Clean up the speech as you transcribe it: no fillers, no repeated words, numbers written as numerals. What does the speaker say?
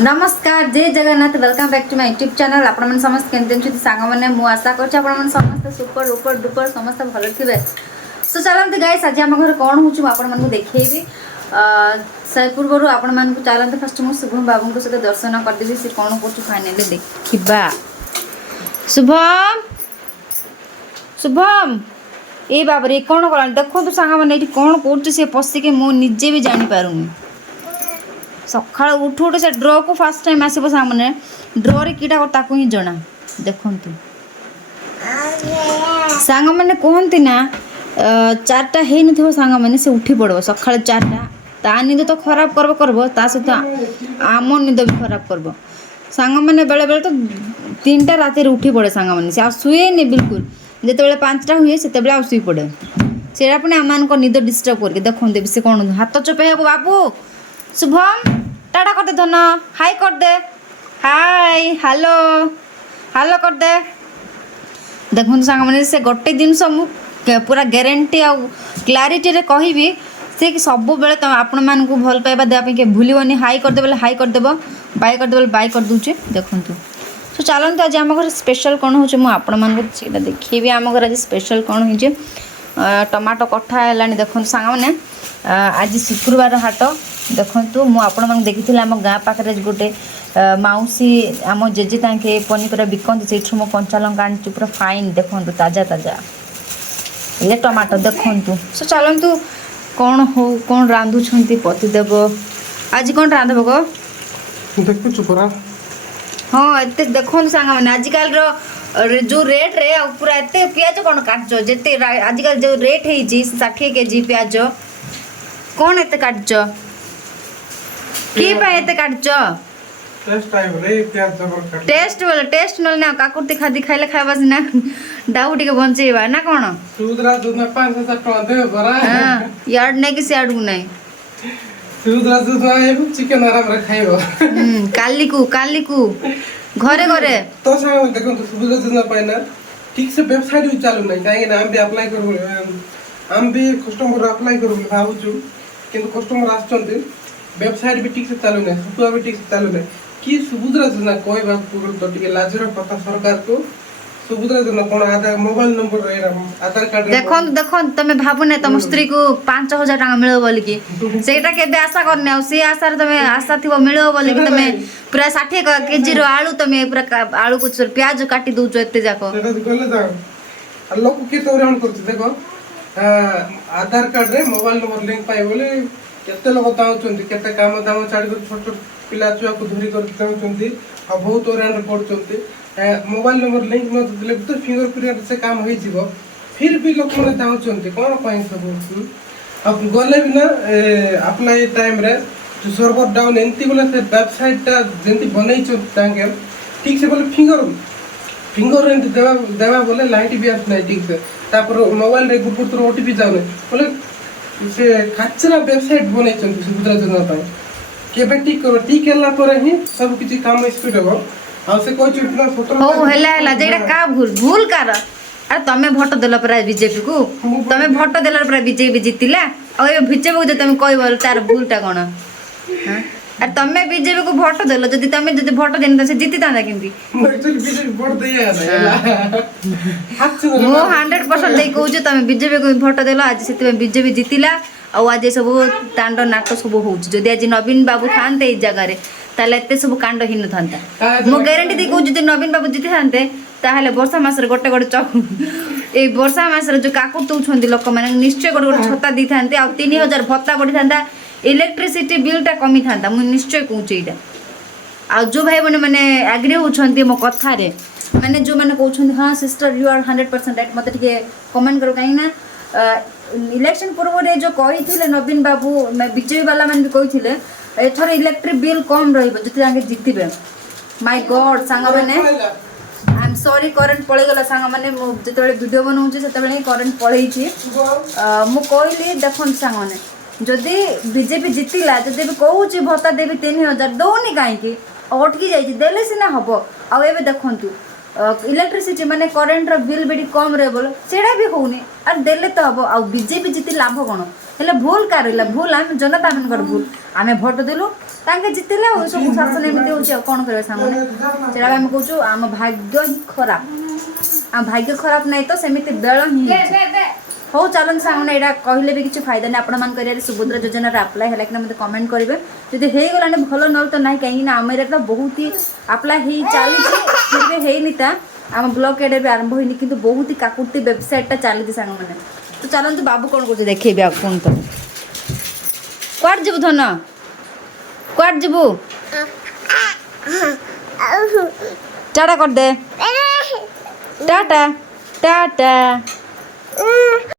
नमस्कार जय Jagannath welcome back to my YouTube channel आपण समस्त केमती सांग मैंने मु आशा कर समस्त सुपर डुपर डुपर समस्त भल थे। सो चलते गाइस आज आम घर कौन हो आपको देखी से पूर्व आपण मान चलते फर्स्ट मुझे शुभम बाबू सहित दर्शन करदेवी सी कौन कर फाइनाली देखा। शुभम शुभम ए बाबरे कौन कला देखो तो सांग मैंने कौन कर पशिकी मुझे भी जानीपारूनी सका उठू उठू से ड्र को फास्ट टाइम आसो सांग मैंने ड्रे कीटा ताकू ही जना देखु सांग मैंने कहती ना 4टा हो न सांग मैंने से उठी पड़ो सका 4टा ता निद तो खराब करब ता सहित आम निद भी खराब करब सांग मैंने बेले बेले तो 3टा राति उठी पड़े सांग मैंने से शुएनि बिल्कुल जिते 5टा हुए से शुई पड़े से पुणी आम निद डिस्टर्ब करके देखते से कौन हाथ चपे बाबू शुभम टाटा कर दे धन हाय कर दे हाय हेलो हेलो कर दे देखो सांग मैंने से गोटे जिनस पूरा ग्यारंटी आ क्लारिटी रे कहबी से कि सब बेले तुम आपण मान को भल पाइबा देवा के भूलनी हाई करदे बोले हाई करदेव बाय करदे बोले बाय कर दूचे देखु। तो चलते आज आम घर स्पेशल कौन हो मुझे देखी आम घर आज स्पेशल कौन हो टमाटो कटा है देखो सांग मैंने आज शुक्रवार हाट देखु मुझे देखी आम गाँ पाखे गोटे मौसी आम जेजे ताके पनीपरिया बिकती से मो कंचा लंका आनी पूरा फाइन देखु ताजा ताजा ये टमाटो देखु। सो चलतु कौन हो कौन रांधुंट पतिदेव आज कौन रांधब गो देखु हाँ एत देखो सांग मैंने आजिकल जो रेट रे पूरा एत पियाज कौन काटच जिते आजिकल जो रेट है 60 केजी पियाज कौन एत काटच किए काटच टेस्ट बोले टेस्ट ना ना काकुर्ती खादी खाइले खाइबा ना डाउ टिके बंचेबा ना कौन यार्ड नहीं कि सियाड़ को नहीं काली को घरे घरे तो सामने देखो तो सुविधा जोजना पाइना ठीक से वेबसाइट भी चालू नहीं काहे ना हम भी अप्लाई करू हम भी कस्टमर अप्लाई करू भाबुछु किंतु कस्टमर आछंती वेबसाइट भी ठीक से चालू नहीं सतुआ भी ठीक से चालू नहीं कि सुविधा जोजना कहबा तो टिके लाजर पता सरकार को सुविधा जोजना कोन आधार मोबाइल नंबर रे आधार कार्ड देखो तमे भाबु ने तुम स्त्री को 5000 टका मिलो बोली कि सेटा केबे आशा करने आ से आशा रे तमे आशा थिबो मिलो बोली कि तमे पूरा 60 केजी रो आलू तमे पूरा आलू को प्याज काटी दउ जो एते जाको सेटा गले जाओ लोग के तो राउंड करते देखो आधार कार्ड रे मोबाइल नंबर लिंक पाए बोले केते लोग ताउचंती केते काम दाम छाडी कर छोट पिला छुआ को धरी कर ताउचंती आ बहुत राउंड पड़चंती मोबाइल नंबर लिंक न दिले तो फिंगरप्रिंट से काम होई जीवो फिर भी लोग माने चाहउचंती कोन पाई सब अब गले भी ना अप्लाई टाइम रे जो सर्वर डाउन एंती बोले से वेबसाइट ता जेंती बनई छ तांके ठीक से बोले फिंगर एंती देवा बोले लाइट भी आस नहीं ठीक से तापर मोबाइल रे गुपुर तो ओटीपी जाउने बोले से खाचरा वेबसाइट बनई छ सुविधा जना पाई केबे ठीक केला पर ही सब किछि काम स्पीड हो आ से कोइ चुटना फोटो हो हेला जेडा का भूल कर अरे तमे भोट देल पर बीजेपी को तमे भोट देल पर बीजेपी जीतिला आ ए बीजेपी को तमे कहबो तार भूलटा कोन हां अरे तमे बीजेपी को भोट देल जदी तमे जदी भोट देन से जीति तांदा केंती एक्चुअली बीजेपी भोट देया ना मो 100% दे कहू जे तमे बीजेपी को भोट देल आज सेते बीजेपी जीतिला आ आज सब तांड नाटक सब हो जदि आज नवीन बाबू थांते ए जगह रे ताले एते सब कांड हिन थांता मो गारंटी दे कहू जे नवीन बाबू जीति थांते ताहले वर्षा मास रे गोटे गोटे चक ए वर्षा मास रे जो काकुर दउछंदी लोक माने निश्चय गोटे गोटे छत्ता दी थांते आ 3000 भत्ता बढ़ी थांता इलेक्ट्रिसिटी बिल टा कमी थांता मु निश्चय कहूची एटा आ जो भाई माने एग्री होछंती मो कथा रे माने जो माने कहउछंदी हां सिस्टर यू आर 100% राइट मते टिके कमेंट करो काई ना इलेक्शन पूर्व रे जो कहिथिले नवीन बाबू बीजेपी वाला मन भी कहिथिले एथर इलेक्ट्रिक बिल कम रहइबो जति आगे जितिबे माय गॉड सांग माने आई एम सॉरी करंट पळे गला सांग माने मु जते बेले वीडियो बनाउची सेते बेले करंट पळेइची मु कहली देखन सांग माने जदि बीजेपी जितिला जदि भी कहूची भत्ता देबी 3000 दौनी काई की अटकी जाई देले सिना हबो आ एबे देखंतु इलेक्ट्रिसिटी माने करेन्ट बिल भी कम रहे बोलो सेटा भी होनी और देले तो हम आ बीजेपी जीति लाभ कौन हेले भूल कारला भूल आम जनता मानकर भूल आमे भोट देलु तांके जितिले ओ सब शासन एमती होची कोन करबे सामने सेटा हम कहूछु आम भाग्य ही खराब आ भाग्य खराब नहीं तो सेमिति बेल ही हो चलन सामने एटा कहले भी किछ फायदा नहीं आपण मान करिया सुभद्रा योजना रे अप्लाई हला कि मते कमेंट करिवे जदि हे गलाने भलो न तो नहीं कहीं ना आमेर तो बहुत ही अप्लाई ही चली फिर भी हेनी ता आम ब्लॉक एडे भी आरंभ होइनी किंतु बहुत ही काकुटी वेबसाइट ता चली सांग माने तो चलंतु बाबू कोन करते देखैबे आ कोन तो क्वाड जबु धन क्वाड जबु टाटा कर दे टाटा टाटा